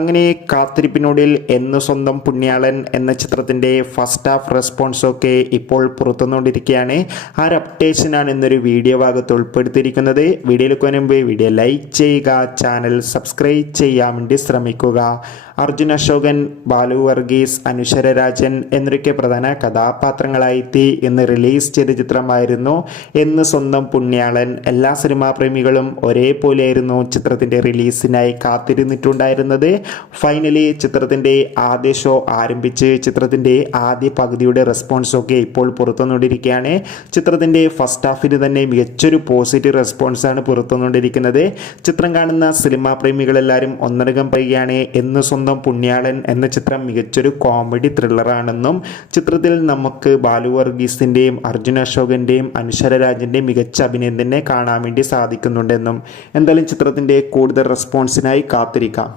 അങ്ങനെ കാത്തിരിപ്പിനൊടുവിൽ എന്ന് സ്വന്തം പുണ്യാളൻ എന്ന ചിത്രത്തിൻ്റെ ഫസ്റ്റ് ഹാഫ് റെസ്പോൺസൊക്കെ ഇപ്പോൾ പുറത്തുവന്നുകൊണ്ടിരിക്കുകയാണ്. ആ ഒരു അപ്ഡേഷനാണ് ഇന്നൊരു വീഡിയോ ഭാഗത്ത് ഉൾപ്പെടുത്തിയിരിക്കുന്നത്. വീഡിയോയിലേക്ക് മുൻപ് വീഡിയോ ലൈക്ക് ചെയ്യുക, ചാനൽ സബ്സ്ക്രൈബ് ചെയ്യാൻ വേണ്ടി ശ്രമിക്കുക. അർജുൻ അശോകൻ, ബാലു വർഗീസ്, അനുശ്വര രാജൻ എന്നൊക്കെ പ്രധാന കഥാപാത്രങ്ങളായി ഇന്ന് റിലീസ് ചെയ്ത ചിത്രമായിരുന്നു എന്ന് സ്വന്തം പുണ്യാളൻ. എല്ലാ സിനിമാ പ്രേമികളും ഒരേപോലെയായിരുന്നു ചിത്രത്തിൻ്റെ റിലീസിനായി കാത്തിരുന്നിട്ടുണ്ടായിരുന്നത്. ഫൈനലി ചിത്രത്തിൻ്റെ ആദ്യ ഷോ ആരംഭിച്ച് ചിത്രത്തിൻ്റെ ആദ്യ പകുതിയുടെ റെസ്പോൺസൊക്കെ ഇപ്പോൾ പുറത്തുവന്നുകൊണ്ടിരിക്കുകയാണ്. ചിത്രത്തിൻ്റെ ഫസ്റ്റ് ഹാഫിന് തന്നെ മികച്ചൊരു പോസിറ്റീവ് റെസ്പോൺസാണ് പുറത്തുവന്നുകൊണ്ടിരിക്കുന്നത്. ചിത്രം കാണുന്ന സിനിമാ പ്രേമികളെല്ലാവരും ഒന്നടങ്കം പറയുകയാണ് എന്ന് സ്വന്തം പുണ്യാളൻ എന്ന ചിത്രം മികച്ചൊരു കോമഡി ത്രില്ലറാണെന്നും ചിത്രത്തിൽ നമുക്ക് ബാലു വർഗീസിൻ്റെയും അർജുൻ അശോകൻ്റെയും അനുശ്വര രാജൻ്റെയും മികച്ച അഭിനയം തന്നെ കാണാൻ വേണ്ടി സാധിക്കുന്നുണ്ടെന്നും. എന്തായാലും ചിത്രത്തിൻ്റെ കൂടുതൽ റെസ്പോൺസിനായി കാത്തിരിക്കാം.